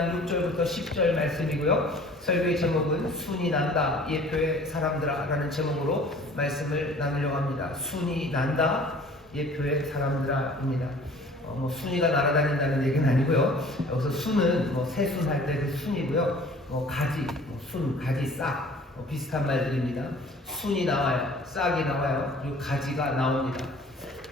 3장 6절부터 10절 말씀이고요. 설교의 제목은 순이 난다 예표의 사람들아 라는 제목으로 말씀을 나누려고 합니다. 순이 난다 예표의 사람들아입니다. 순이가 날아다닌다는 얘기는 아니고요. 여기서 순은 새순할 때 그 순이고요. 가지, 순, 가지, 싹 비슷한 말들입니다. 순이 나와요. 싹이 나와요. 그리고 가지가 나옵니다.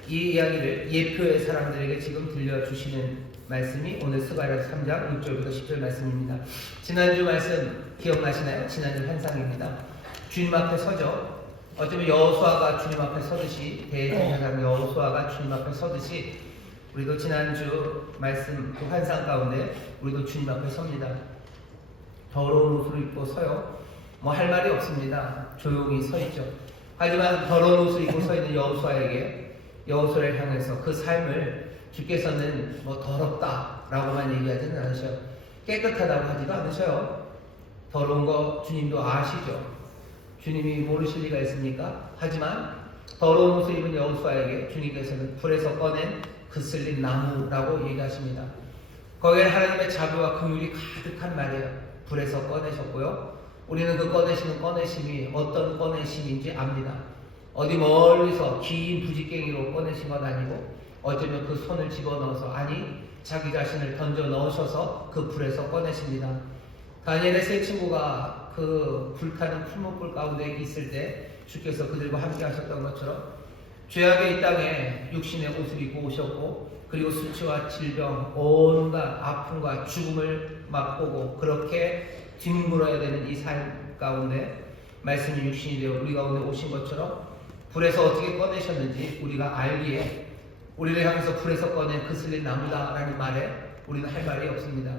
이 이야기를 예표의 사람들에게 지금 들려주시는 말씀이 오늘 스가랴서 3장 6절부터 10절 말씀입니다. 지난주 말씀 기억나시나요? 지난주 환상입니다. 주님 앞에 서죠. 어쩌면 여호수아가 주님 앞에 서듯이, 대제사장 여호수아가 주님 앞에 서듯이 우리도 지난주 말씀 그 환상 가운데 우리도 주님 앞에 섭니다. 더러운 옷을 입고 서요. 할 말이 없습니다. 조용히 서 있죠. 하지만 더러운 옷을 입고 서 있는 여호수아를 향해서 그 삶을 주께서는 더럽다라고만 얘기하지는 않으셔요. 깨끗하다고 하지도 않으셔요. 더러운 거 주님도 아시죠. 주님이 모르실 리가 있습니까? 하지만 더러운 옷을 입은 여호수아에게 주님께서는 불에서 꺼낸 그슬린 나무라고 얘기하십니다. 거기에 하나님의 자비와 긍휼이 가득한 말이에요. 불에서 꺼내셨고요. 우리는 그 꺼내시는 꺼내심이 어떤 꺼내심인지 압니다. 어디 멀리서 긴 부직갱이로 꺼내신 건 아니고 어쩌면 그 손을 집어넣어서, 아니 자기 자신을 던져 넣으셔서 그 불에서 꺼내십니다. 다니엘의 세 친구가 그 불타는 풀목불 가운데 있을 때 주께서 그들과 함께 하셨던 것처럼 죄악의 이 땅에 육신의 옷을 입고 오셨고, 그리고 수치와 질병, 온갖 아픔과 죽음을 맛보고 그렇게 뒹굴어야 되는 이 삶 가운데 말씀이 육신이 되어 우리 가운데 오신 것처럼 불에서 어떻게 꺼내셨는지 우리가 알기에 우리를 향해서 불에서 꺼낸 그슬린 나무다라는 말에 우리는 할 말이 없습니다.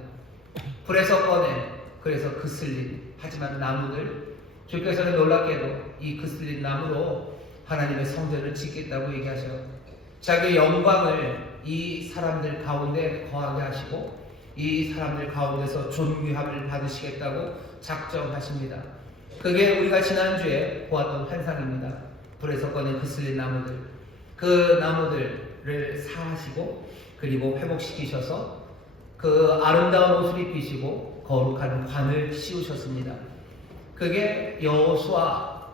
불에서 꺼낸, 그래서 그슬린, 하지만 나무들, 주께서는 놀랍게도 이 그슬린 나무로 하나님의 성전을 짓겠다고 얘기하셔요. 자기의 영광을 이 사람들 가운데 거하게 하시고 이 사람들 가운데서 존귀함을 받으시겠다고 작정하십니다. 그게 우리가 지난주에 보았던 환상입니다. 불에서 꺼낸 그슬린 나무들, 그 나무들을 사하시고 그리고 회복시키셔서 그 아름다운 옷을 입히시고 거룩한 관을 씌우셨습니다. 그게 여호수아,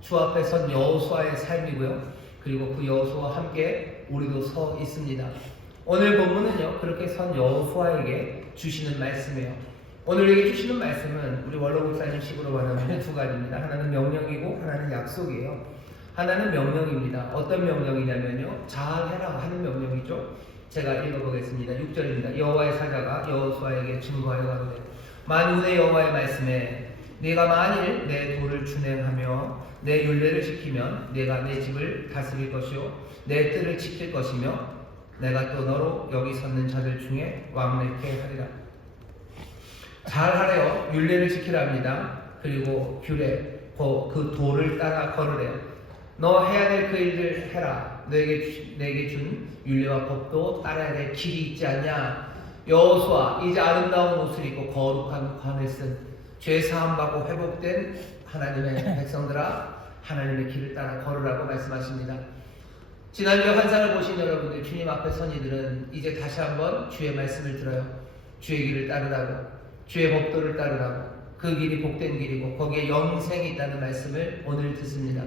주 앞에 선 여호수아의 삶이고요. 그리고 그 여호수아와 함께 우리도 서 있습니다. 오늘 본문은요, 그렇게 선 여호수아에게 주시는 말씀이에요. 오늘 여기 주시는 말씀은 우리 원로 목사님 식으로 말하면 두 가지입니다. 하나는 명령이고 하나는 약속이에요. 하나는 명령입니다. 어떤 명령이냐면요, 잘해라 하는 명령이죠. 제가 읽어보겠습니다. 6절입니다. 여호와의 사자가 여호수아에게 증거하여 가로되, 만군의 여호와의 말씀에 네가 만일 내 도를 준행하며 내 율례를 지키면 내가 내 집을 다스릴 것이요 내 뜰을 지킬 것이며 내가 또 너로 여기 섰는 자들 중에 왕래케 하리라. 잘하래요. 율례를 지키랍니다. 그리고 규례, 그 도를 따라 걸으래요. 너 해야 될 그 일을 해라. 내게 준 율례와 법도 따라야 될 길이 있지 않냐. 여호수아, 이제 아름다운 옷을 입고 거룩한 관을 쓴 죄 사함 받고 회복된 하나님의 백성들아, 하나님의 길을 따라 걸으라고 말씀하십니다. 지난주에 환상을 보신 여러분들, 주님 앞에 선 이들은 이제 다시 한번 주의 말씀을 들어요. 주의 길을 따르라고, 주의 법도를 따르라고, 그 길이 복된 길이고 거기에 영생이 있다는 말씀을 오늘 듣습니다.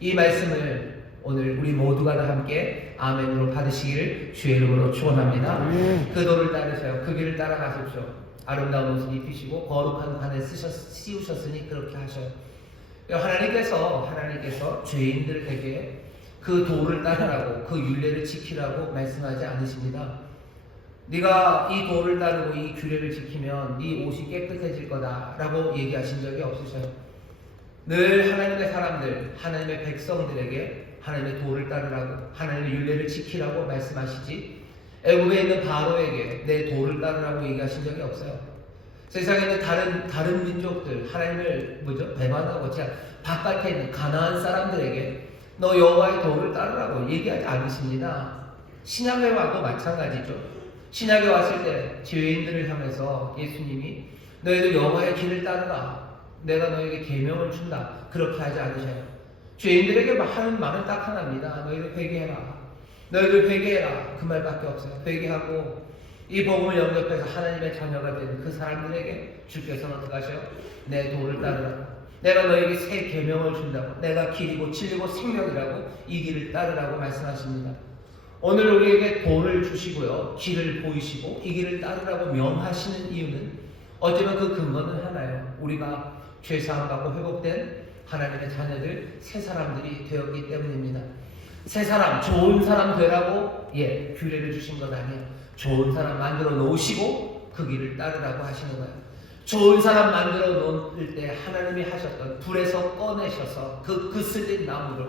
이 말씀을 오늘 우리 모두가 다 함께 아멘으로 받으시기를 주의 이름으로 축원합니다. 그 도를 따르셔요. 그 길을 따라가십시오. 아름다운 옷을 입히시고 거룩한 관을 씌우셨으니 그렇게 하셔요. 하나님께서 죄인들에게 그 도를 따르라고, 그 율례를 지키라고 말씀하지 않으십니다. 네가 이 도를 따르고 이 규례를 지키면 네 옷이 깨끗해질 거다라고 얘기하신 적이 없으셔요. 늘 하나님의 사람들, 하나님의 백성들에게 하나님의 도를 따르라고, 하나님의 율례를 지키라고 말씀하시지, 애굽에 있는 바로에게 내 도를 따르라고 얘기하신 적이 없어요. 세상에 있는 다른 민족들, 하나님을 배반하고 바깥에 있는 가나안 사람들에게 너 여호와의 도를 따르라고 얘기하지 않으십니다. 신약에 와도 마찬가지죠. 신약에 왔을 때 죄인들을 향해서 예수님이 너희들 여호와의 길을 따르라, 내가 너에게 계명을 준다, 그렇게 하지 않으셔요. 죄인들에게 하는 말은 딱 하나입니다. 너희들 회개해라. 너희들 회개해라. 그 말밖에 없어요. 회개하고 이 복음을 영접해서 하나님의 자녀가 된 그 사람들에게 주께서는 어떻게 하셔요? 내 도를 따르라. 내가 너에게 새 계명을 준다고. 내가 길이고 진리고 생명이라고 이 길을 따르라고 말씀하십니다. 오늘 우리에게 도를 주시고요, 길을 보이시고 이 길을 따르라고 명하시는 이유는 어쩌면 그 근거는 하나예요. 우리가 죄사함 받고 회복된 하나님의 자녀들, 새 사람들이 되었기 때문입니다. 새 사람, 좋은 사람 되라고 규례를 주신 것 아니에요. 좋은 사람 만들어 놓으시고 그 길을 따르라고 하시는 거예요. 좋은 사람 만들어 놓을 때 하나님이 하셨던 불에서 꺼내셔서 그 쓸린 나무를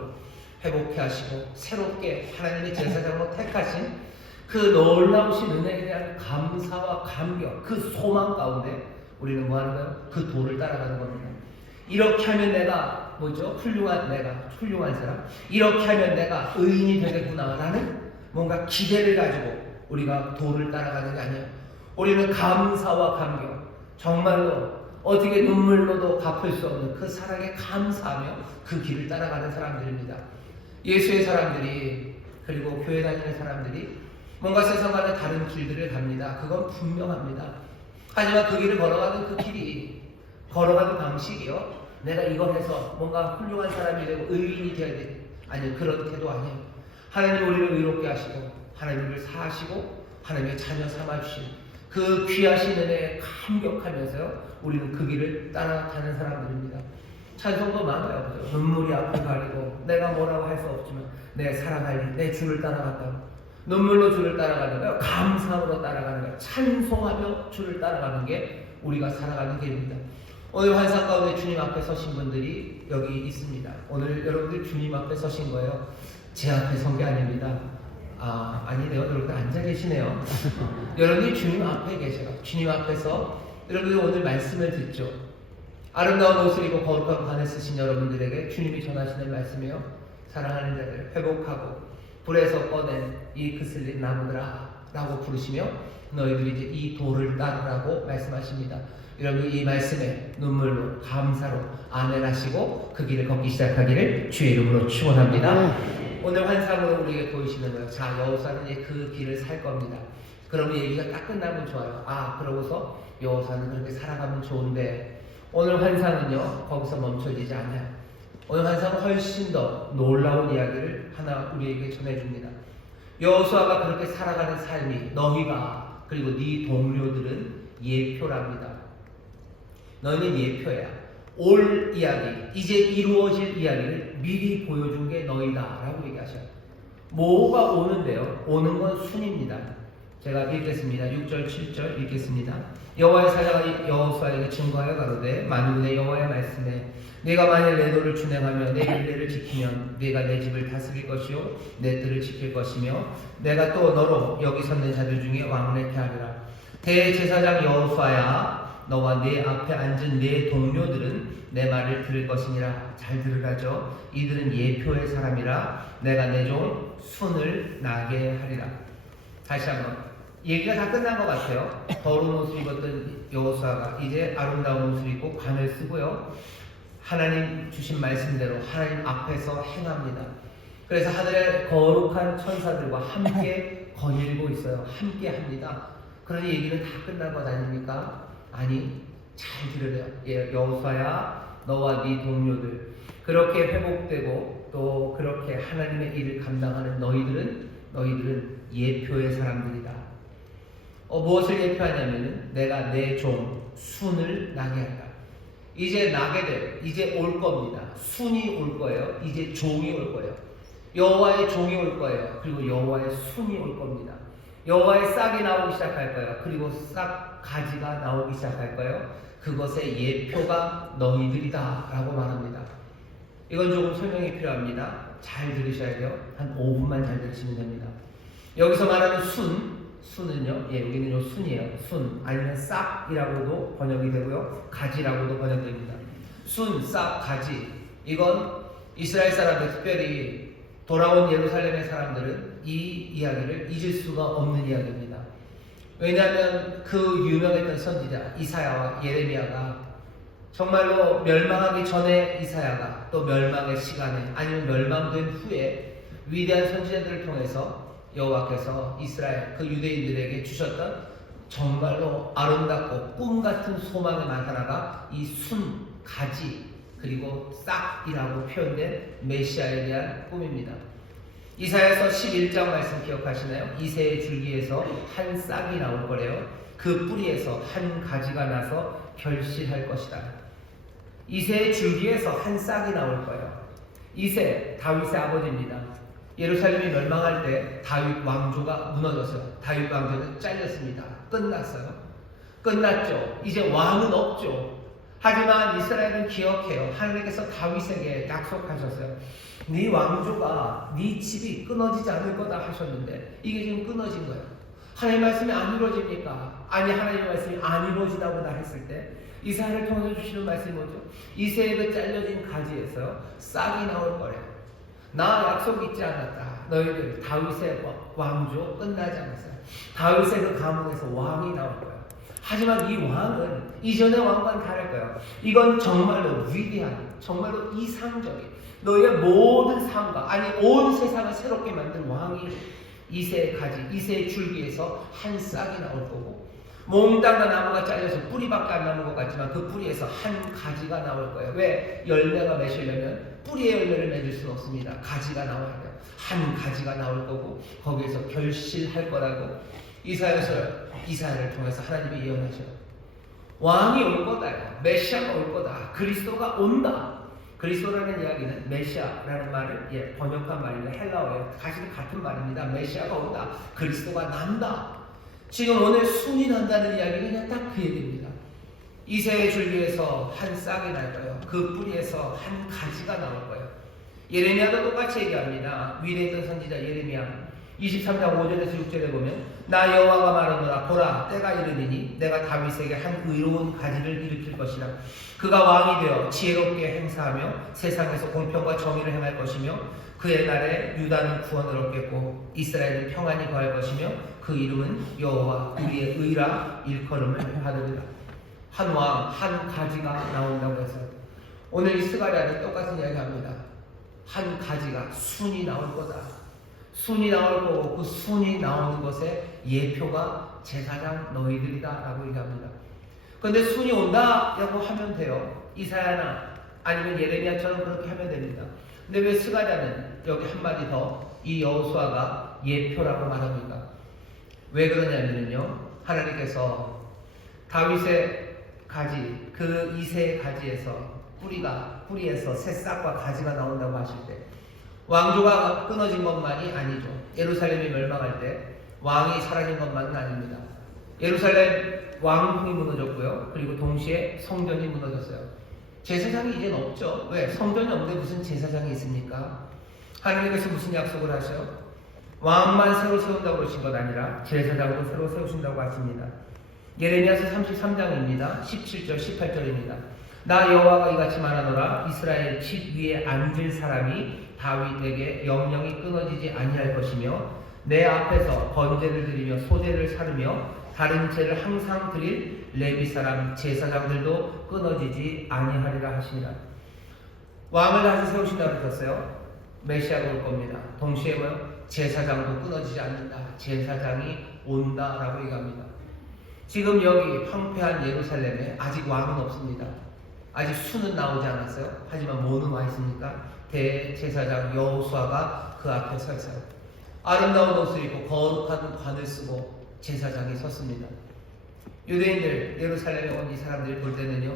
회복해 하시고 새롭게 하나님의 제사장으로 택하신 그 놀라우신 은혜에 대한 감사와 감격, 그 소망 가운데 우리는 뭐 하는 거예요? 그 도를 따라가는 겁니다. 이렇게 하면 내가 훌륭한 사람, 이렇게 하면 내가 의인이 되겠구나라는 뭔가 기대를 가지고 우리가 도를 따라가는 게 아니에요. 우리는 감사와 감격, 정말로 어떻게 눈물로도 갚을 수 없는 그 사랑에 감사하며 그 길을 따라가는 사람들입니다. 예수의 사람들이, 그리고 교회 다니는 사람들이 뭔가 세상과는 다른 길들을 갑니다. 그건 분명합니다. 하지만 그 길을 걸어가는 그 길이, 걸어가는 방식이요, 내가 이걸 해서 뭔가 훌륭한 사람이 되고 의인이 되어야 돼. 아니요, 그런 태도 아니에요. 하나님 우리를 의롭게 하시고 하나님을 사하시고 하나님의 자녀 삼아주신 그 귀하신 은혜에 감격하면서요, 우리는 그 길을 따라가는 사람들입니다. 찬송도 많아요. 그죠? 눈물이 앞을 가리고 내가 뭐라고 할 수 없지만 내 사랑할 내 주를 따라갔다고. 눈물로 주를 따라가는 거예요. 감사함으로 따라가는 거예요. 찬송하며 주를 따라가는 게 우리가 살아가는 길입니다. 오늘 환상 가운데 주님 앞에 서신 분들이 여기 있습니다. 오늘 여러분들 주님 앞에 서신 거예요. 제 앞에 선 게 아닙니다. 아니네요. 여러분들 앉아 계시네요. 여러분들이 주님 앞에 계셔요. 주님 앞에서 여러분들 오늘 말씀을 듣죠. 아름다운 옷을 입고 거룩한 관을 쓰신 여러분들에게 주님이 전하시는 말씀이요, 사랑하는 자들 회복하고 불에서 꺼낸 이 그슬린 나무들아 라고 부르시며 너희들이 이제 이 도를 따르라고 말씀하십니다. 여러분 이 말씀에 눈물로 감사로 아멘하시고 그 길을 걷기 시작하기를 주의 이름으로 축원합니다. 오늘 환상으로 우리에게 보이시는 거예요. 자, 여호사는 이제 그 길을 살 겁니다. 그러면 얘기가 딱 끝나면 좋아요. 그러고서 여호사는 그렇게 살아가면 좋은데, 오늘 환상은요 거기서 멈춰지지 않아요. 오늘 환상은 훨씬 더 놀라운 이야기를 하나 우리에게 전해줍니다. 여호수아가 그렇게 살아가는 삶이 너희가 그리고 네 동료들은 예표랍니다. 너희는 예표야. 올 이야기, 이제 이루어질 이야기를 미리 보여준 게 너희다 라고 얘기하셔요. 뭐가 오는데요? 오는 건 순입니다. 제가 읽겠습니다. 6절 7절 읽겠습니다. 여호와의 사자가 여호수아에게 증거하여 가로되 만일 내 여호와의 말씀에 네가 만일 내 도를 준행하며 내 율례를 지키면 네가 내 집을 다스릴 것이요 내 뜰을 지킬 것이며 내가 또 너로 여기 섰는 자들 중에 왕래케 하리라. 대제사장 여호수아야, 너와 내 앞에 앉은 내 동료들은 내 말을 들을 것이니라. 잘 들으라죠. 이들은 예표의 사람이라 내가 내 종 순을 나게 하리라. 다시 한번, 얘기가 다 끝난 것 같아요. 더러운 옷을 입었던 여호수아가 이제 아름다운 옷을 입고 관을 쓰고요, 하나님 주신 말씀대로 하나님 앞에서 행합니다. 그래서 하늘의 거룩한 천사들과 함께 거닐고 있어요. 함께 합니다. 그러니 얘기는 다 끝난 것 아닙니까? 아니, 잘 들으래요. 여호수아야, 너와 네 동료들, 그렇게 회복되고 또 그렇게 하나님의 일을 감당하는 너희들은 예표의 사람들이다. 무엇을 예표하냐면은 내가 내 종 순을 나게 한다. 이제 나게 될, 이제 올 겁니다. 순이 올 거예요. 이제 종이 올 거예요. 여호와의 종이 올 거예요. 그리고 여호와의 순이 올 겁니다. 여호와의 싹이 나오기 시작할 거예요. 그리고 싹 가지가 나오기 시작할 거예요. 그것의 예표가 너희들이다 라고 말합니다. 이건 조금 설명이 필요합니다. 잘 들으셔야 돼요. 한 5분만 잘 들으시면 됩니다. 여기서 말하는 순은요, 여기는 요 순이에요. 순 아니면 싹이라고도 번역이 되고요, 가지라고도 번역됩니다. 순, 싹, 가지, 이건 이스라엘 사람들, 특별히 돌아온 예루살렘의 사람들은 이 이야기를 잊을 수가 없는 이야기입니다. 왜냐하면 그 유명했던 선지자 이사야와 예레미야가 정말로 멸망하기 전에 이사야가 또 멸망의 시간에 아니면 멸망된 후에 위대한 선지자들을 통해서 여호와께서 이스라엘 그 유대인들에게 주셨던 정말로 아름답고 꿈 같은 소망의 말 하나가 이 순, 가지, 그리고 싹이라고 표현된 메시아에 대한 꿈입니다. 이사야서 11장 말씀 기억하시나요? 이새의 줄기에서 한 싹이 나올 거래요. 그 뿌리에서 한 가지가 나서 결실할 것이다. 이새의 줄기에서 한 싹이 나올 거예요. 이새, 다윗의 아버지입니다. 예루살렘이 멸망할 때 다윗 왕조가 무너졌어요. 다윗 왕조는 잘렸습니다. 끝났어요. 끝났죠. 이제 왕은 없죠. 하지만 이스라엘은 기억해요. 하나님께서 다윗에게 약속하셨어요. 네 왕조가 네 집이 끊어지지 않을 거다 하셨는데 이게 지금 끊어진 거예요. 하나님 말씀이 안 이루어집니까? 아니, 하나님 말씀이 안 이루어지다고나 했을 때 이사야를 통해서 주시는 말씀이 뭐죠? 이새의 그 잘려진 가지에서 싹이 나올 거래요. 나 약속 잊지 않았다. 너희들 다윗의 왕조 끝나지 않았어요. 다윗의 그 가문에서 왕이 나올 거예요. 하지만 이 왕은 이전의 왕과는 다를 거예요. 이건 정말로 위대한, 정말로 이상적인 너희의 모든 삶과, 아니 온 세상을 새롭게 만든 왕이 이새의 가지, 이새의 줄기에서 한 싹이 나올 거고, 몽땅한 나무가 잘려서 뿌리밖에 안 남은 것 같지만 그 뿌리에서 한 가지가 나올 거예요. 왜? 열매가 맺으려면 뿌리에 열매를 맺을 수는 없습니다. 가지가 나와야 돼요. 한 가지가 나올 거고 거기에서 결실할 거라고 이사야를 통해서 하나님이 예언하셔요. 왕이 올 거다. 메시아가 올 거다. 그리스도가 온다. 그리스도라는 이야기는 메시아라는 말을 번역한 말입니다. 헬라어예요. 같은 말입니다. 메시아가 온다. 그리스도가 난다. 지금 오늘 순이 난다는 이야기는 그냥 딱 그 얘기입니다. 이새의 줄기에서 한 싹이 날 거예요. 그 뿌리에서 한 가지가 나올 거예요. 예레미야도 똑같이 얘기합니다. 위대했던 선지자 예레미야 23장 5절에서 6절에 보면 나 여호와가 말하노라 보라 때가 이르리니 내가 다윗에게 한 의로운 가지를 일으킬 것이라. 그가 왕이 되어 지혜롭게 행사하며 세상에서 공평과 정의를 행할 것이며 그의 날에 유다는 구원을 얻겠고 이스라엘은 평안히 거할 것이며 그 이름은 여호와 우리의 의라 일컬음을 하느니라. 한 왕, 한 가지가 나온다고 해서 오늘 이 스가랴는 똑같은 이야기합니다. 한 가지가 순이 나올 거다. 순이 나올 거고 그 순이 나오는 것의 예표가 제사장 너희들이다 라고 얘기합니다. 그런데 순이 온다라고 하면 돼요. 이사야나 아니면 예레미야처럼 그렇게 하면 됩니다. 근데 왜 스가랴는 여기 한마디 더 이 여호수아가 예표라고 말합니까? 왜 그러냐면요, 하나님께서 다윗의 가지, 그 이새의 가지에서 뿌리에서 새싹과 가지가 나온다고 하실 때 왕조가 끊어진 것만이 아니죠. 예루살렘이 멸망할 때 왕이 사라진 것만은 아닙니다. 예루살렘 왕궁이 무너졌고요. 그리고 동시에 성전이 무너졌어요. 제사장이 이제는 없죠. 왜? 성전이 없는데 무슨 제사장이 있습니까? 하나님께서 무슨 약속을 하셔? 왕만 새로 세운다고 그러신 것 아니라 제사장도 새로 세우신다고 하십니다. 예레미야서 33장입니다. 17절 18절입니다. 나 여호와가 이같이 말하노라 이스라엘 집 위에 앉을 사람이 다윗에게 영영이 끊어지지 아니할 것이며 내 앞에서 번제를 드리며 소제를 사르며 다른 죄를 항상 드릴 레위 사람 제사장들도 끊어지지 아니하리라 하시니라. 왕을 다시 세우신다고 하셨어요. 메시아가 올 겁니다. 동시에 뭐요? 제사장도 끊어지지 않는다. 제사장이 온다라고 얘기합니다. 지금 여기 황폐한 예루살렘에 아직 왕은 없습니다. 아직 수는 나오지 않았어요. 하지만 뭐는 와 있습니까? 대제사장 여호수아가 그 앞에 서 있어요. 아름다운 옷을 입고 거룩한 관을 쓰고 제사장이 섰습니다. 유대인들 예루살렘에 온 이 사람들이 볼 때는요,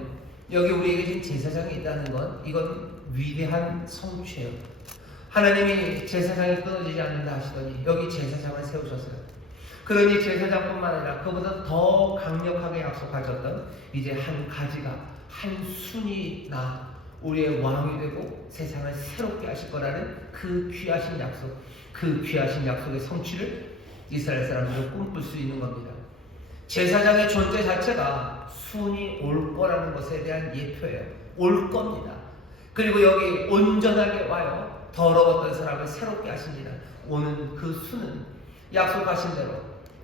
여기 우리에게 지금 제사장이 있다는 건 이건 위대한 성취예요. 하나님이 제사장이 끊어지지 않는다 하시더니 여기 제사장을 세우셨어요. 그러니 제사장뿐만 아니라 그보다 더 강력하게 약속하셨던 이제 한 가지가, 한 순이 나 우리의 왕이 되고 세상을 새롭게 하실 거라는 그 귀하신 약속, 그 귀하신 약속의 성취를 이스라엘 사람들은 꿈꿀 수 있는 겁니다. 제사장의 존재 자체가 순이 올 거라는 것에 대한 예표예요. 올 겁니다. 그리고 여기 온전하게 와요. 더러웠던 사람을 새롭게 하십니다. 오는 그 수는 약속하신 대로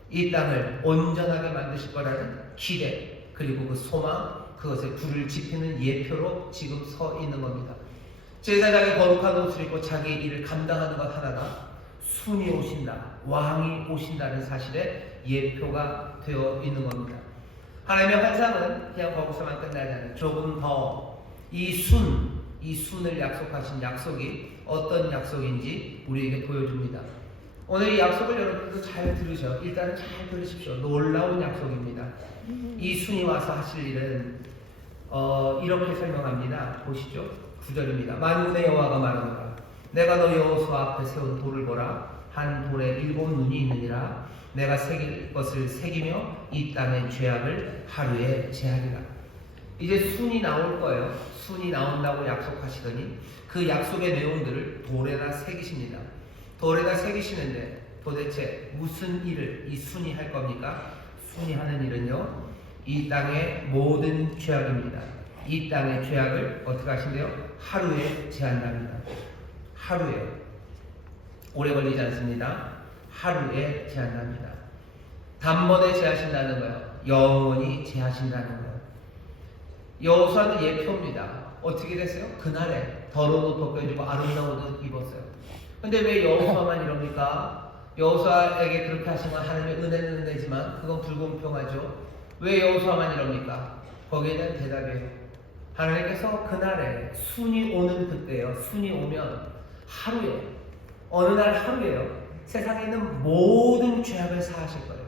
이 땅을 온전하게 만드실 거라는 기대, 그리고 그 소망, 그것에 불을 지피는 예표로 지금 서 있는 겁니다. 제사장이 거룩한 옷을 입고 자기의 일을 감당하는 것 하나가 순이 오신다, 왕이 오신다는 사실에 예표가 되어 있는 겁니다. 하나님의 환상은 그냥 거기서만 끝나지 않아요. 조금 더 이 순을 약속하신 약속이 어떤 약속인지 우리에게 보여줍니다. 오늘 이 약속을 여러분들도 잘 들으셔. 일단은 잘 들으십시오. 놀라운 약속입니다. 이 순이 와서 하실 일은 이렇게 설명합니다. 보시죠. 9절입니다. 만군의 여호와가 말하노라. 내가 너 여호수아 앞에 세운 돌을 보라. 한 돌에 7 눈이 있느니라. 내가 새길 것을 새기며 이 땅의 죄악을 하루에 제하리라. 이제 순이 나올 거예요. 순이 나온다고 약속하시더니 그 약속의 내용들을 돌에다 새기십니다. 돌에다 새기시는데 도대체 무슨 일을 이 순이 할 겁니까? 순이 하는 일은요, 이 땅의 모든 죄악입니다. 이 땅의 죄악을 어떻게 하신대요? 하루에 제한답니다. 하루에. 오래 걸리지 않습니다. 하루에 제한답니다. 단번에 제하신다는 거예요. 영원히 제하신다는 거예요. 여호수아는 예표입니다. 어떻게 됐어요? 그날에 더러운 옷 벗겨지고 아름다운 옷 입었어요. 근데 왜 여호수아만 이럽니까? 여호수아에게 그렇게 하신 건 하나님의 은혜는 은혜지만 그건 불공평하죠. 왜 여호수아만 이럽니까? 거기에 대한 대답이에요. 하나님께서 그날에 순이 오는 그때요. 순이 오면 하루에, 어느 날 하루에요. 세상에 있는 모든 죄악을 사하실 거예요.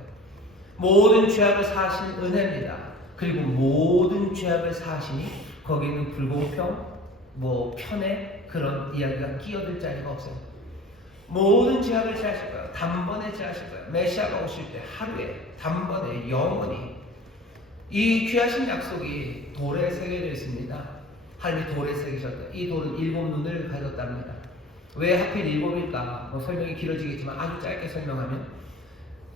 모든 죄악을 사하시는 은혜입니다. 그리고 모든 죄악을 사하시니 거기에는 불공평, 편의 그런 이야기가 끼어들 자리가 없어요. 모든 죄악을 제하실 거예요. 단번에 제하실 거예요. 메시아가 오실 때 하루에, 단번에, 영원히. 이 귀하신 약속이 돌에 새겨져 있습니다. 하나님이 돌에 새기셨다. 이 돌은 7 눈을 가졌답니다. 왜 하필 7일까? 설명이 길어지겠지만 아주 짧게 설명하면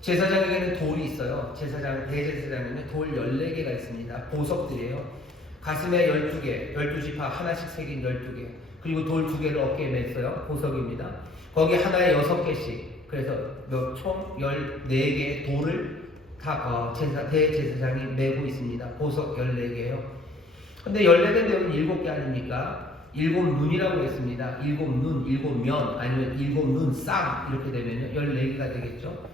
제사장에게는 돌이 있어요. 대제사장에는 돌 14개가 있습니다. 보석들이에요. 가슴에 12개, 12지파 하나씩 새긴 12개. 그리고 돌 2개를 어깨에 맸어요. 보석입니다. 거기 하나에 6개씩. 그래서 총 14개의 돌을 다 대제사장이 메고 있습니다. 보석 14개예요. 근데 14개인데 여기 7개 아닙니까? 7 눈이라고 했습니다. 7 눈, 7 면, 아니면 7 눈 쌍 이렇게 되면 14개가 되겠죠.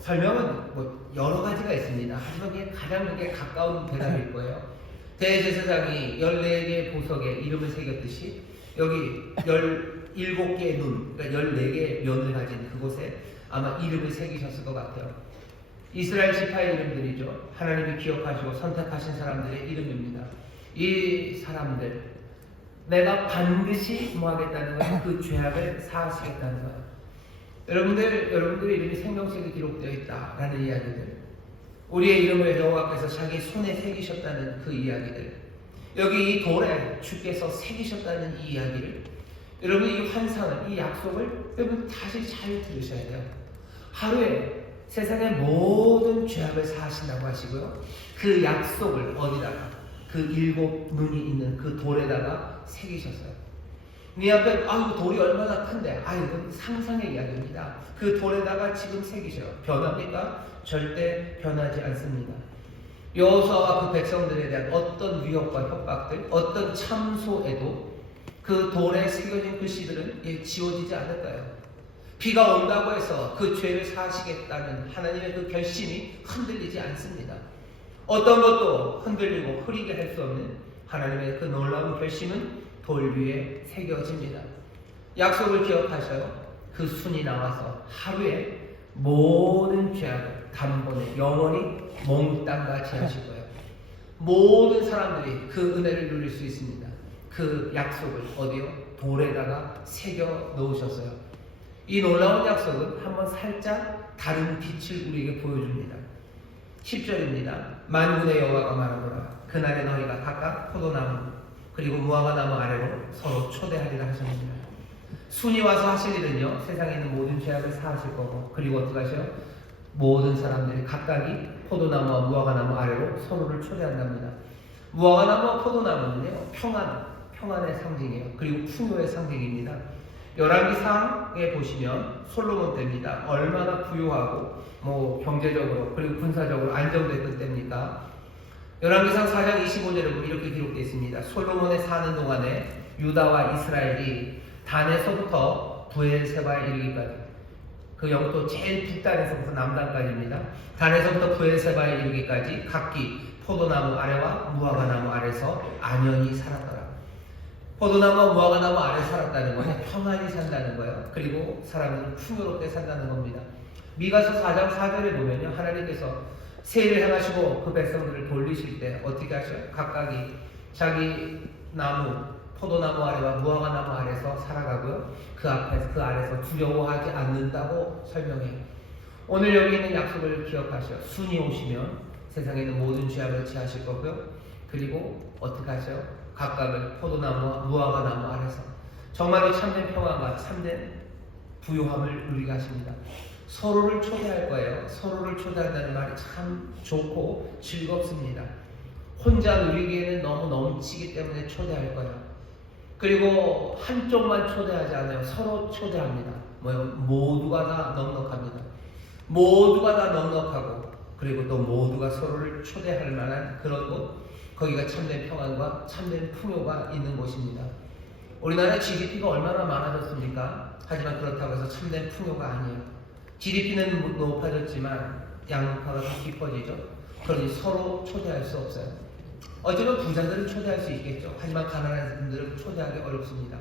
설명은 여러 가지가 있습니다. 하지만 그게 가장 가까운 대답일 거예요. 대제사장이 14개의 보석에 이름을 새겼듯이 여기 17개의 눈, 그러니까 14개의 면을 가진 그곳에 아마 이름을 새기셨을 것 같아요. 이스라엘 지파의 이름들이죠. 하나님이 기억하시고 선택하신 사람들의 이름입니다. 이 사람들, 내가 반드시 하겠다는 거예요. 그 죄악을 사하시겠다는 거예요. 여러분들의 이름이 생명책에 기록되어 있다라는 이야기들, 우리의 이름을 여호와께서 자기 손에 새기셨다는 그 이야기들, 여기 이 돌에 주께서 새기셨다는 이 이야기를, 여러분 이 환상을, 이 약속을 여러분 다시 잘 들으셔야 돼요. 하루에 세상의 모든 죄악을 사하신다고 하시고요. 그 약속을 어디다가, 그 7 눈이 있는 그 돌에다가 새기셨어요. 네 앞에 돌이 얼마나 큰데, 이건 상상의 이야기입니다. 그 돌에다가 지금 새기셔요. 변합니까? 절대 변하지 않습니다. 여호수아와 그 백성들에 대한 어떤 위협과 협박들, 어떤 참소에도 그 돌에 새겨진 글씨들은 지워지지 않을 거예요. 비가 온다고 해서 그 죄를 사하시겠다는 하나님의 그 결심이 흔들리지 않습니다. 어떤 것도 흔들리고 흐리게 할 수 없는 하나님의 그 놀라운 결심은 돌 위에 새겨집니다. 약속을 기억하셔요. 그 순이 나와서 하루에 모든 죄악을 단번에 영원히 몽땅 같이 하실 거예요. 모든 사람들이 그 은혜를 누릴 수 있습니다. 그 약속을 어디요? 돌에다가 새겨 놓으셨어요. 이 놀라운 약속은 한번 살짝 다른 빛을 우리에게 보여줍니다. 10절입니다. 만군의 여호와가 말하노라. 그날에 너희가 각각 포도나무 그리고 무화과나무 아래로 서로 초대하리라 하셨습니다. 순이 와서 하실 일은요, 세상에 있는 모든 죄악을 사하실 거고, 그리고 어떻게 하셔요? 모든 사람들이 각각이 포도나무와 무화과나무 아래로 서로를 초대한답니다. 무화과나무와 포도나무는요, 평안의 상징이에요. 그리고 풍요의 상징입니다. 열왕기상에 보시면 솔로몬 때입니다. 얼마나 부유하고 경제적으로 그리고 군사적으로 안정됐던 때입니까? 열왕기상 4장 25절에 보면 이렇게 기록되어 있습니다. 솔로몬의 사는 동안에 유다와 이스라엘이 단에서부터 브엘세바에 이르기까지, 그 영토 제일 북단에서부터 남단까지입니다. 단에서부터 브엘세바에 이르기까지 각기 포도나무 아래와 무화과나무 아래서 안연히 살았더라. 포도나무와 무화과나무 아래 살았다는 것은 평안히 산다는 거예요. 그리고 사람은 풍요롭게 산다는 겁니다. 미가서 4장 4절에 보면요, 하나님께서 세일을 행하시고 그 백성들을 돌리실 때 어떻게 하셔요? 각각이 자기 나무, 포도나무 아래와 무화과나무 아래서 살아가고요, 그 아래서 두려워하지 않는다고 설명해요. 오늘 여기 있는 약속을 기억하셔. 순이 오시면 세상에 있는 모든 죄악을 지하실 거고요, 그리고 어떻게 하셔요? 각각을 포도나무와 무화과나무 아래서 정말로 참된 평화가 참된 부요함을 누리게 하십니다. 서로를 초대할 거예요. 서로를 초대한다는 말이 참 좋고 즐겁습니다. 혼자 누리기에는 너무 넘치기 때문에 초대할 거예요. 그리고 한쪽만 초대하지 않아요. 서로 초대합니다. 모두가 다 넉넉합니다. 모두가 다 넉넉하고, 그리고 또 모두가 서로를 초대할 만한 그런 곳, 거기가 참된 평안과 참된 풍요가 있는 곳입니다. 우리나라 GDP가 얼마나 많아졌습니까? 하지만 그렇다고 해서 참된 풍요가 아니에요. GDP는 높아졌지만 양극화가 더 깊어지죠. 그러니 서로 초대할 수 없어요. 어쩌면 부자들은 초대할 수 있겠죠. 하지만 가난한 분들은 초대하기 어렵습니다.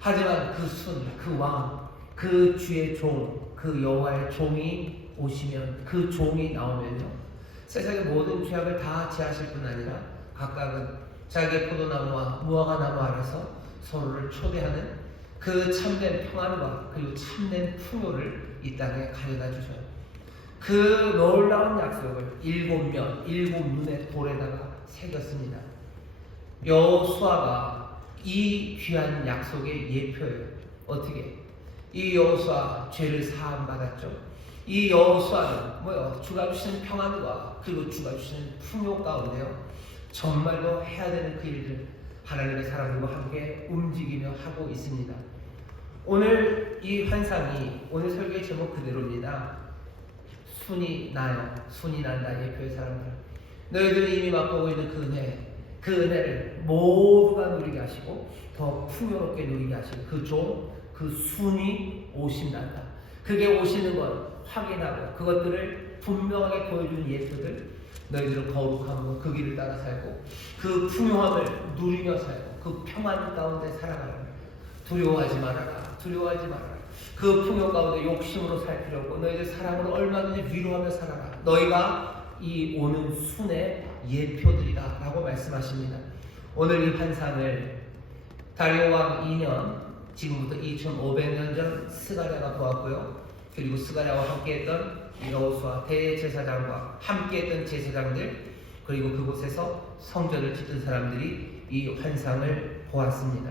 하지만 그 순, 그 왕, 그 주의 종, 그 여호와의 종이 오시면, 그 종이 나오면요, 세상의 모든 죄악을 다 지하실 뿐 아니라 각각은 자기의 포도나무와 무화과나무 아래서 서로를 초대하는 그 참된 평안과 그리고 참된 풍요를 이 땅에 가져다 주셔요. 그 놀라운 약속을 일곱 눈의 돌에다가 새겼습니다. 여호수아가 이 귀한 약속의 예표예요. 어떻게? 이 여호수아 죄를 사함 받았죠. 이 여호수아는 주가 주시는 평안과 그리고 주가 주시는 풍요 가운데요, 정말로 해야 되는 그 일들 하나님의 사람들과 함께 움직이며 하고 있습니다. 오늘 이 환상이 오늘 설교의 제목 그대로입니다. 순이 나요. 순이 난다. 예표의 사람들. 너희들이 이미 맛보고 있는 그 은혜, 그 은혜를 모두가 누리게 하시고 더 풍요롭게 누리게 하시고 그 종, 그 순이 오신단다. 그게 오시는 것 확인하고 그것들을 분명하게 보여주는 예표들, 너희들은 거룩함으로 그 길을 따라 살고 그 풍요함을 누리며 살고 그 평안 가운데 살아가라. 두려워하지 말아라. 두려워하지 말아라. 그 풍요 가운데 욕심으로 살 필요 없고 너희들 사랑으로 얼마든지 위로하며 살아라. 너희가 이 오는 순의 예표들이다 라고 말씀하십니다. 오늘 이 환상을 다리오 왕 2년, 지금부터 2500년 전 스가랴가 보았고요, 그리고 스가랴와 함께했던 여호수아 대제사장과 함께했던 제사장들, 그리고 그곳에서 성전을 짓던 사람들이 이 환상을 보았습니다.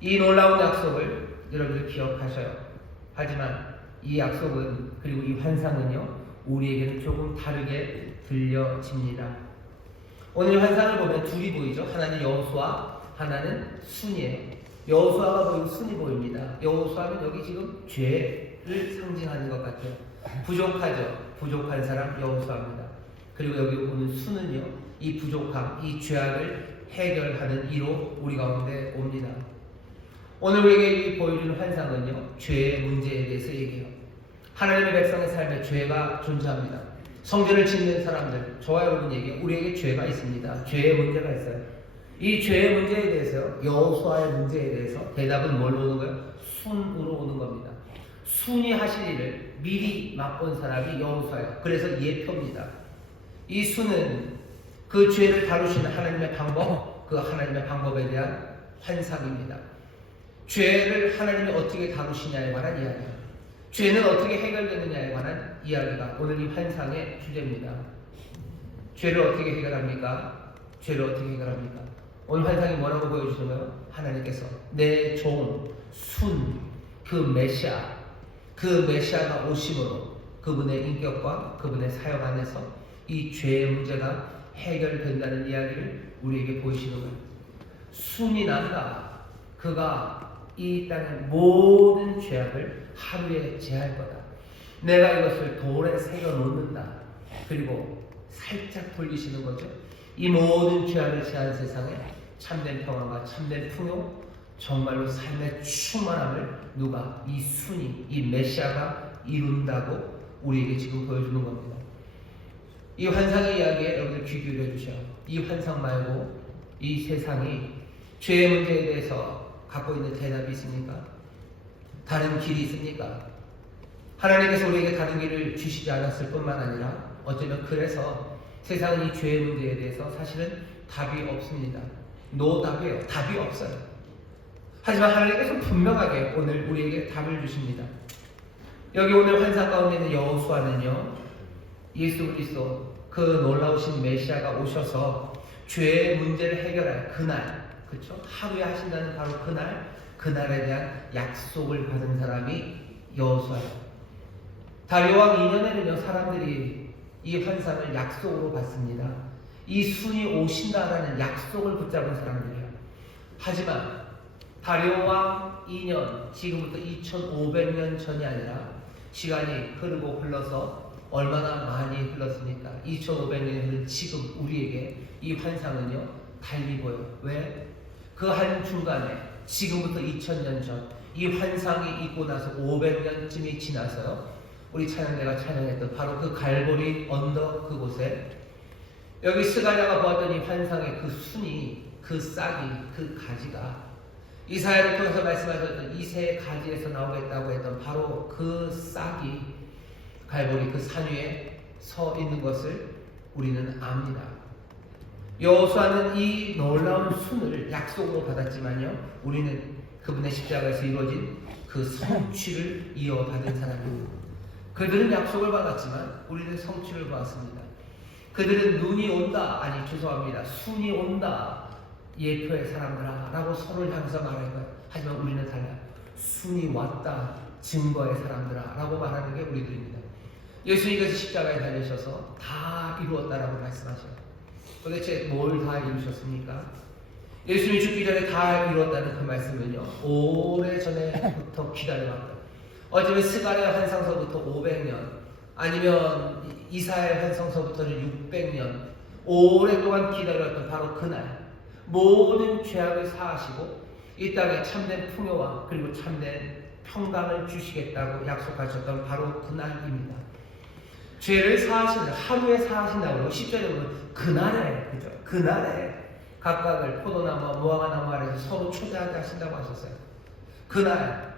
이 놀라운 약속을 여러분들 기억하셔요. 하지만 이 약속은, 그리고 이 환상은요, 우리에게는 조금 다르게 들려집니다. 오늘 환상을 보면 둘이 보이죠. 하나는 여호수아, 하나는 순이에요. 여호수아가 보이고 순이 보입니다. 여호수아는 여기 지금 죄를 상징하는 것 같아요. 부족하죠. 부족한 사람 여호수아입니다. 그리고 여기 오는 순은요, 이 부족함, 이 죄악을 해결하는 이로 우리 가운데 옵니다. 오늘 우리에게 보여주는 환상은요, 죄의 문제에 대해서 얘기해요. 하나님의 백성의 삶에 죄가 존재합니다. 성전을 짓는 사람들, 저와 여러분 얘기해요. 우리에게 죄가 있습니다. 죄의 문제가 있어요. 이 죄의 문제에 대해서, 여호수아의 문제에 대해서 대답은 뭘로 오는 거예요? 순으로 오는 겁니다. 순이 하실 일을 미리 맛본 사람이 여호수아예요. 그래서 예표입니다. 이 순은 그 죄를 다루시는 하나님의 방법, 그 하나님의 방법에 대한 환상입니다. 죄를 하나님이 어떻게 다루시냐에 관한 이야기입니다. 죄는 어떻게 해결되느냐에 관한 이야기가 오늘 이 환상의 주제입니다. 죄를 어떻게 해결합니까? 죄를 어떻게 해결합니까? 오늘 환상이 뭐라고 보여주시는 거예요? 하나님께서 내 종, 순, 그 메시아가 오심으로 그분의 인격과 그분의 사역 안에서 이 죄의 문제가 해결된다는 이야기를 우리에게 보이시는 거예요. 순이 난다. 그가 이 땅의 모든 죄악을 하루에 제할 거다. 내가 이것을 돌에 새겨 놓는다. 그리고 살짝 돌리시는 거죠. 이 모든 죄악을 제한 세상에 참된 평화와 참된 풍요, 정말로 삶의 충만함을 누가? 이 순이, 이 메시아가 이룬다고 우리에게 지금 보여주는 겁니다. 이 환상의 이야기에 여러분들 귀 기울여 주셔. 이 환상 말고 이 세상이 죄의 문제에 대해서 갖고 있는 대답이 있습니까? 다른 길이 있습니까? 하나님께서 우리에게 다른 길을 주시지 않았을 뿐만 아니라 어쩌면 그래서 세상은 이 죄의 문제에 대해서 사실은 답이 없습니다. 노답이에요. 답이 없어요. 하지만 하나님께서 분명하게 오늘 우리에게 답을 주십니다. 여기 오늘 환상 가운데 있는 여호수아는요, 예수 그리스도 그 놀라우신 메시아가 오셔서 죄의 문제를 해결할 그날, 그렇죠? 하루에 하신다는 바로 그날에 대한 약속을 받은 사람이 여호수아예요. 다리오 왕 2년에는요 사람들이 이 환상을 약속으로 받습니다. 이 순이 오신다라는 약속을 붙잡은 사람들이에요. 하지만 다리오 왕 2년, 지금부터 2500년 전이 아니라 시간이 흐르고 흘러서 얼마나 많이 흘렀습니까? 2500년이 흐른 지금 우리에게 이 환상은요 달리 보여요. 왜? 그 한 중간에 지금부터 2000년 전 이 환상이 있고 나서 500년쯤이 지나서요, 우리 찬양대가 찬양했던 바로 그 갈보리 언덕 그곳에 여기 스가랴가 보았던 이 환상의 그 순이, 그 싹이, 그 가지가 이사야를 통해서 말씀하셨던 이새의 가지에서 나오겠다고 했던 바로 그 싹이 갈보리 그 산 위에 서 있는 것을 우리는 압니다. 여호수아는 이 놀라운 순을 약속으로 받았지만요, 우리는 그분의 십자가에서 이루어진 그 성취를 이어받은 사람입니다. 그들은 약속을 받았지만 우리는 성취를 받았습니다. 그들은 눈이 온다, 아니 죄송합니다, 순이 온다 예표의 사람들아 라고 서로를 향해서 말할 거예요. 하지만 우리는 달라요. 순이 왔다 증거의 사람들아 라고 말하는 게 우리들입니다. 예수님께서 십자가에 달리셔서 다 이루었다라고 말씀하셔요. 도대체 뭘 다 이루셨습니까? 예수님이 죽기 전에 다 이루었다는 그 말씀은요, 오래전에부터 기다려왔다. 어쩌면 스가랴 환상서부터 500년, 아니면 이사야 환상서부터는 600년 오랫동안 기다렸던 바로 그날 모든 죄악을 사하시고 이 땅에 참된 풍요와 그리고 참된 평강을 주시겠다고 약속하셨던 바로 그날입니다. 죄를 사하시는, 하루에 사하신다고 10절에 보면 그날에, 그죠? 그날에 각각을 포도나무와 무화과나무 아래서 서로 초대하게 하신다고 하셨어요. 그날,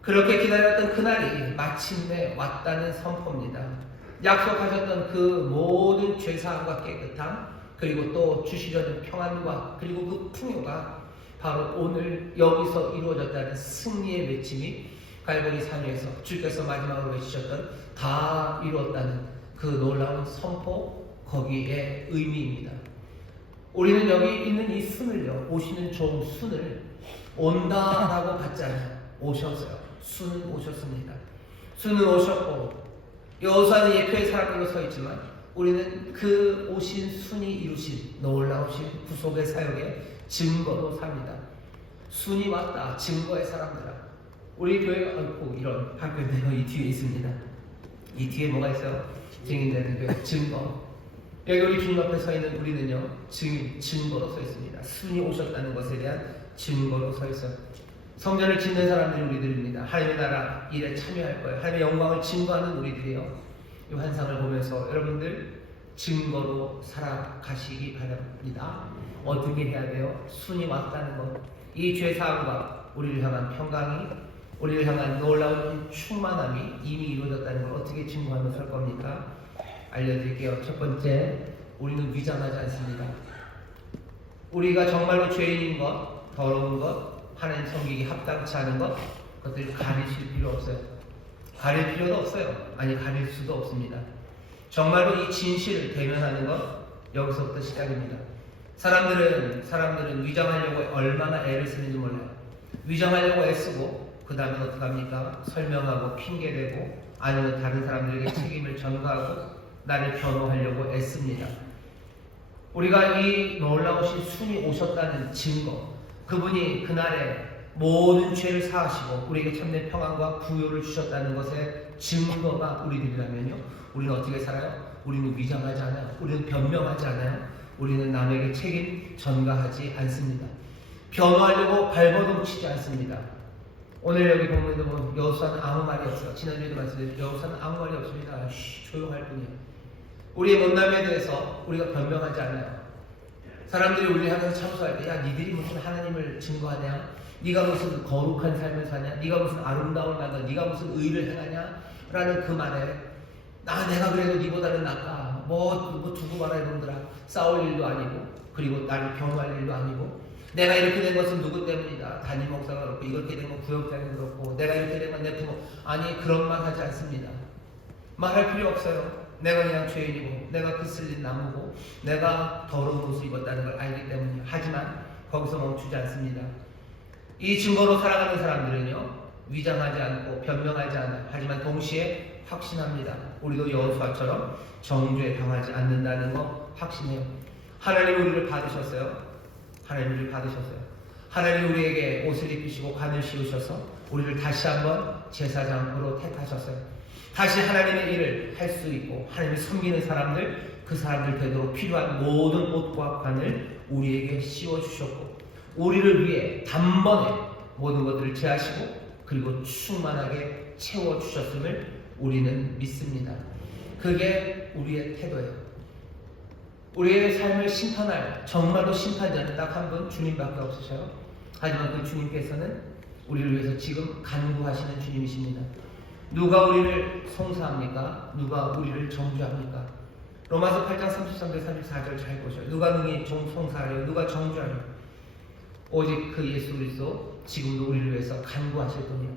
그렇게 기다렸던 그날이 마침내 왔다는 선포입니다. 약속하셨던 그 모든 죄사함과 깨끗함, 그리고 또 주시려는 평안과 그리고 그 풍요가 바로 오늘 여기서 이루어졌다는 승리의 외침이 갈보리 산 위에서 주께서 마지막으로 외치셨던 다 이루었다는 그 놀라운 선포, 거기에 의미입니다. 우리는 여기 있는 이 순을요, 오시는 종 순을 온다라고 받잖아요. 오셨어요. 순은 오셨습니다. 순은 오셨고 여호수아는 예표의 사람으로 서 있지만 우리는 그 오신 순이 이루신 놀라우신 구속의 사역의 증거로 삽니다. 순이 왔다 증거의 사람들아. 우리 교회가 이런 학교인데요, 이 뒤에 있습니다. 이 뒤에 뭐가 있어요? 증인되는 교회 증거. 여기 우리 주님 앞에 서 있는 우리는요, 증거로 서 있습니다. 순이 오셨다는 것에 대한 증거로 서 있어요. 성전을 짓는 사람들이 우리들입니다. 하나님의 나라 일에 참여할 거예요. 하나님의 영광을 증거하는 우리들이요. 이 환상을 보면서 여러분들 증거로 살아가시기 바랍니다. 어떻게 해야 돼요? 순이 왔다는 것, 이 죄사함과 우리를 향한 평강이, 우리를 향한 놀라운 충만함이 이미 이루어졌다는 걸 어떻게 증거하며 살 겁니까? 알려드릴게요. 첫 번째, 우리는 위장하지 않습니다. 우리가 정말로 죄인인 것, 더러운 것, 하나님 섬기기 합당치 않은 것, 그것들을 가리실 필요 없어요. 가릴 필요도 없어요. 아니, 가릴 수도 없습니다. 정말로 이 진실을 대면하는 것, 여기서부터 시작입니다. 사람들은 위장하려고 얼마나 애를 쓰는지 몰라요. 위장하려고 애쓰고 그 다음에 어떻게 합니까? 설명하고 핑계대고 아니면 다른 사람들에게 책임을 전가하고 나를 변호하려고 애씁니다. 우리가 이 놀라우신 순이 오셨다는 증거, 그분이 그날에 모든 죄를 사하시고 우리에게 참된 평안과 부요를 주셨다는 것의 증거가 우리들이라면요, 우리는 어떻게 살아요? 우리는 위장하지 않아요. 우리는 변명하지 않아요. 우리는 남에게 책임 전가하지 않습니다. 변호하려고 발버둥 치지 않습니다. 오늘 여기 본문에도 보면 여호수아는 아무 말이 없어요. 지난주에도 말씀드렸죠. 여호수아는 아무 말이 없습니다. 조용할 뿐이에요. 우리의 못남에 대해서 우리가 변명하지 않아요. 사람들이 우리 향해서 참소할 때, 야, 니들이 무슨 하나님을 증거하냐? 네가 무슨 거룩한 삶을 사냐? 네가 무슨 아름다움을 만나? 네가 무슨 의를 행하냐? 라는 그 말에 내가 그래도 니보다는 낫다. 뭐 두고 봐라 이놈들아. 싸울 일도 아니고, 그리고 나를 경호할 일도 아니고, 내가 이렇게 된 것은 누구 때문이다. 담임 목사가 그렇고, 이렇게 된 건 부역장이 그렇고, 내가 이렇게 된 건 내 부모. 아니, 그런 말 하지 않습니다. 말할 필요 없어요. 내가 그냥 죄인이고, 내가 그 쓸린 나무고, 내가 더러운 옷을 입었다는 걸 알기 때문이에요. 하지만 거기서 멈추지 않습니다. 이 증거로 살아가는 사람들은요, 위장하지 않고 변명하지 않아요. 하지만 동시에 확신합니다. 우리도 여호수아처럼 정죄에 당하지 않는다는 거 확신해요. 하나님 우리를 받으셨어요. 하나님 우리를 받으셨어요. 하나님 우리에게 옷을 입히시고 관을 씌우셔서 우리를 다시 한번 제사장으로 택하셨어요. 다시 하나님의 일을 할 수 있고, 하나님을 섬기는 사람들, 그 사람들 되도록 필요한 모든 옷과 관을 우리에게 씌워주셨고, 우리를 위해 단번에 모든 것들을 제하시고 그리고 충만하게 채워주셨음을 우리는 믿습니다. 그게 우리의 태도예요. 우리의 삶을 심판할, 정말로 심판자는 딱 한 분, 주님밖에 없으셔요. 하지만 그 주님께서는 우리를 위해서 지금 간구하시는 주님이십니다. 누가 우리를 송사합니까? 누가 우리를 정죄합니까? 로마서 8장 33절 34절 잘 보셔요. 누가 능히 송사하려, 누가 정죄하려? 오직 그 예수 그리스도 지금도 우리를 위해서 간구하실 분이에요.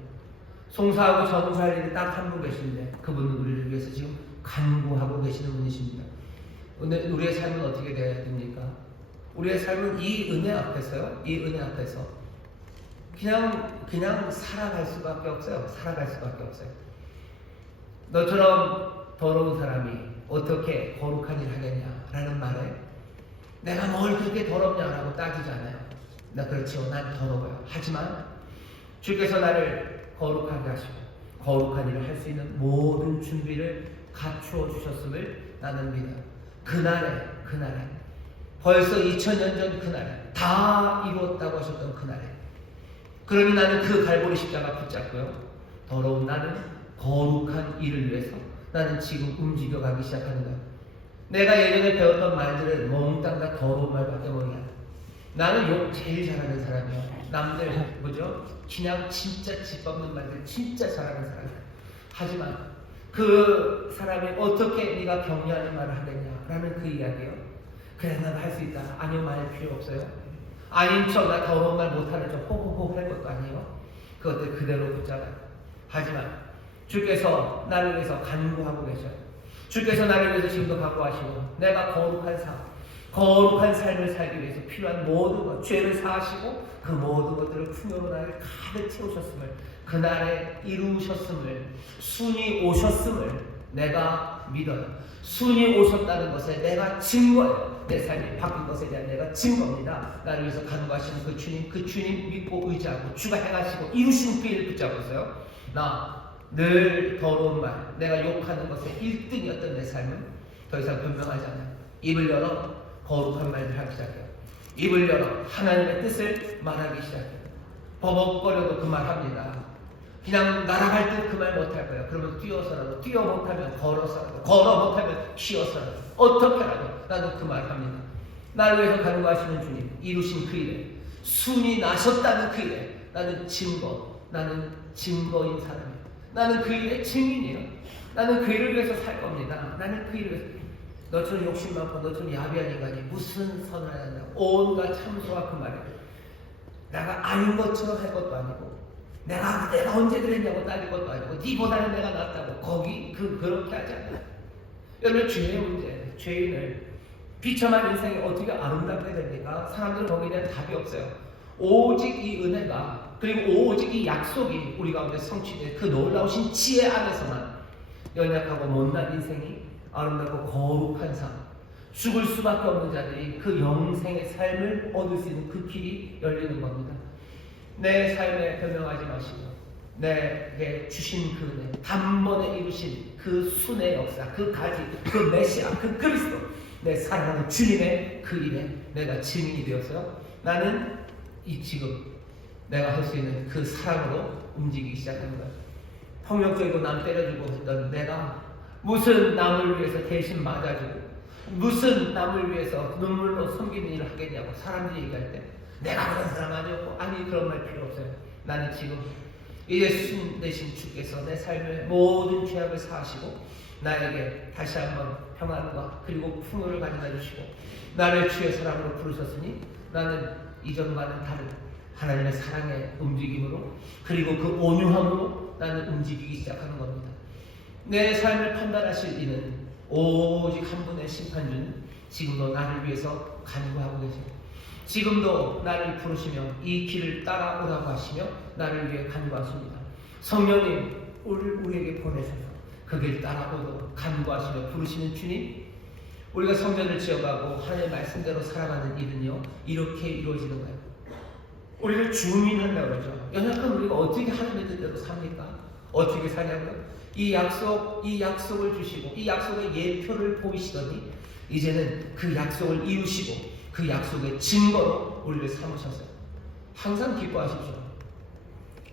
송사하고 정죄할 일이 딱 한 분 계신데, 그분은 우리를 위해서 지금 간구하고 계시는 분이십니다. 근데 우리의 삶은 어떻게 되어야 됩니까? 우리의 삶은 이 은혜 앞에서요, 이 은혜 앞에서 그냥 살아갈 수밖에 없어요. 살아갈 수밖에 없어요. 너처럼 더러운 사람이 어떻게 거룩한 일 하겠냐라는 말에 내가 뭘 그렇게 더럽냐라고 따지지 않아요. 나 그렇지요. 난 더러워요. 하지만 주께서 나를 거룩하게 하시고 거룩한 일을 할 수 있는 모든 준비를 갖추어 주셨음을 나는 믿어요. 그날에 벌써 2000년 전 그날에 다 이루었다고 하셨던 그날에, 그러니 나는 그 갈보리 십자가 붙잡고요, 더러운 나는 거룩한 일을 위해서 나는 지금 움직여가기 시작하는 거예요. 내가 예전에 배웠던 말들은 몽땅 다 더러운 말밖에 모르게 해요. 나는 욕 제일 잘하는 사람이에요. 남들 뭐죠? 그냥 진짜 짓밟는 말들 진짜 잘하는 사람이에요. 하지만 그 사람이 어떻게 네가 격려하는 말을 하겠냐라는 그 이야기예요. 그래, 나도 할 수 있다. 아니요, 말 필요 없어요. 아닌 척, 나 더러운 말 못하는 척 호호호 할 것도 아니에요. 그것들 그대로 붙잡아요. 하지만 주께서 나를 위해서 간구하고 계셔요. 주께서 나를 위해서 지금도 간구하시고, 내가 거룩한 삶을 살기 위해서 필요한 모든 것, 죄를 사하시고 그 모든 것들을 풍요로 나를 가득 채우셨음을, 그날에 이루셨음을, 순이 오셨음을 내가 믿어요. 순이 오셨다는 것에 내가 증거예요. 내 삶이 바뀐 것에 대한 내가 증거입니다. 나를 위해서 간구하시는 그 주님 믿고 의지하고 주가 행하시고 이루신 그 일을 붙잡고 있어요. 나 늘 더러운 말, 내가 욕하는 것에 1등이었던 내 삶은 더 이상 변명하지 않아요. 입을 열어 거룩한 말을 하기 시작해요. 입을 열어 하나님의 뜻을 말하기 시작해요. 버벅거려도 그 말 합니다. 그냥 날아갈 듯 그 말 못할 거예요. 그러면 뛰어서라도, 뛰어 못하면 걸어서라도, 걸어 못하면 쉬어서라도, 어떻게라도 나도 그 말 합니다. 나를 위해서 간구하시는 주님, 이루신 그 일에, 순이 나셨다는 그 일에 나는 증거인 사람이에요. 나는 그 일의 증인이에요. 나는 그 일을 위해서 살 겁니다. 나는 그 일을 위해서. 너처럼 욕심 많고 너처럼 야비한 인간이 무슨 선을 한다고 온갖 참소와 그 말에 내가 아닌 것처럼 할 것도 아니고, 내가 언제 그랬냐고 따질 것도 아니고, 니보다는 내가 낫다고 그렇게 하지 않아요. 여러분, 죄의 문제, 죄인을 비참한 인생이 어떻게 아름답게 됩니까? 사람들은 거기에 대한 답이 없어요. 오직 이 은혜가, 그리고 오직 이 약속이 우리 가운데 성취된 그 놀라우신 지혜 안에서만 연약하고 못난 인생이 아름답고 거룩한 삶, 죽을 수밖에 없는 자들이 그 영생의 삶을 얻을 수 있는 그 길이 열리는 겁니다. 내 삶에 변명하지 마시고, 내게 주신 그 은혜, 단번에 이루신 그 순의 역사, 그 가지, 그 메시아, 그 그리스도, 내 사랑하는 주님의 그 일에 내가 증인이 되었어요. 나는 지금 내가 할 수 있는 그 사랑으로 움직이기 시작하는 거야. 폭력적이고 남 때려주고 했던 내가 무슨 남을 위해서 대신 맞아주고 무슨 남을 위해서 눈물로 섬기는 일을 하겠냐고 사람들이 얘기할 때 내가 그런 사람 아니었고 아니 그런 말 필요 없어요. 나는 지금 이제 주님 대신 주께서 내 삶의 모든 죄악을 사하시고 나에게 다시 한번 평안과 그리고 풍요를 가져다 주시고 나를 주의 사랑으로 부르셨으니 나는 이전과는 다른 하나님의 사랑의 움직임으로 그리고 그 온유함으로 나는 움직이기 시작하는 겁니다. 내 삶을 판단하실 이는 오직 한 분의 심판주는 지금도 나를 위해서 간구하고 계세요. 지금도 나를 부르시며 이 길을 따라오라고 하시며 나를 위해 간구하십니다. 성령님 우리에게 보내셔서 그 길 따라오도록 간구하시며 부르시는 주님, 우리가 성전을 지어가고 하나님의 말씀대로 살아가는 일은요 이렇게 이루어지는 거예요. 우리를 주민한다고 그러죠. 연약한 우리가 어떻게 하나님의 뜻대로 삽니까? 어떻게 사냐고요? 이 약속을 주시고 이 약속의 예표를 보이시더니 이제는 그 약속을 이루시고 그 약속의 증거로 우리를 삼으셨어요. 항상 기뻐하십시오.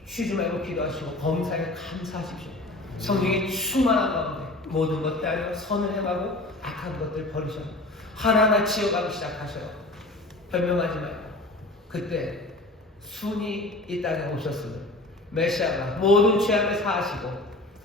쉬지 말고 기도하시고 범사에 감사하십시오. 성령의 충만한 가운데 모든 것 따르며 선을 행하고 악한 것들 버리셔요. 하나하나 지어가기 시작하셔요. 변명하지 말고 그때 순이 이 땅에 오셨으면 메시아가 모든 죄악을 사하시고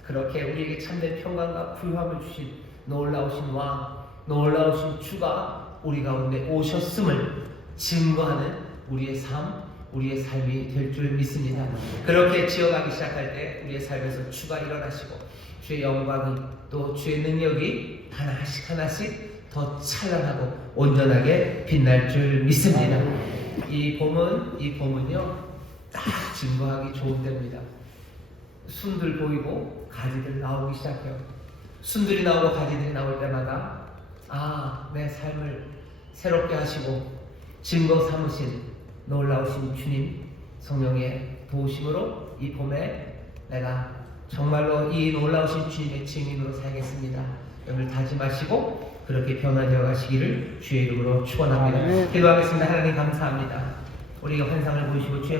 그렇게 우리에게 참된 평강과 부유함을 주신 놀라우신 왕, 놀라우신 주가 우리 가운데 오셨음을 증거하는 우리의 삶, 우리의 삶이 될 줄 믿습니다. 그렇게 지어가기 시작할 때 우리의 삶에서 주가 일어나시고 주의 영광이 또 주의 능력이 하나씩 하나씩 더 찬란하고 온전하게 빛날 줄 믿습니다. 이 봄은요 딱 증거하기 좋은 때입니다. 순들 보이고 가지들 나오기 시작해요. 순들이 나오고 가지들이 나올 때마다 내 삶을 새롭게 하시고 증거 삼으신 놀라우신 주님 성령의 도우심으로 이 봄에 내가 정말로 이 놀라우신 주님의 증인으로 살겠습니다. 여러분 다짐하시고 그렇게 변화되어 가시기를 주의 이름으로 축원합니다. 기도하겠습니다. 하나님 감사합니다. 우리가 환상을 보시고 주의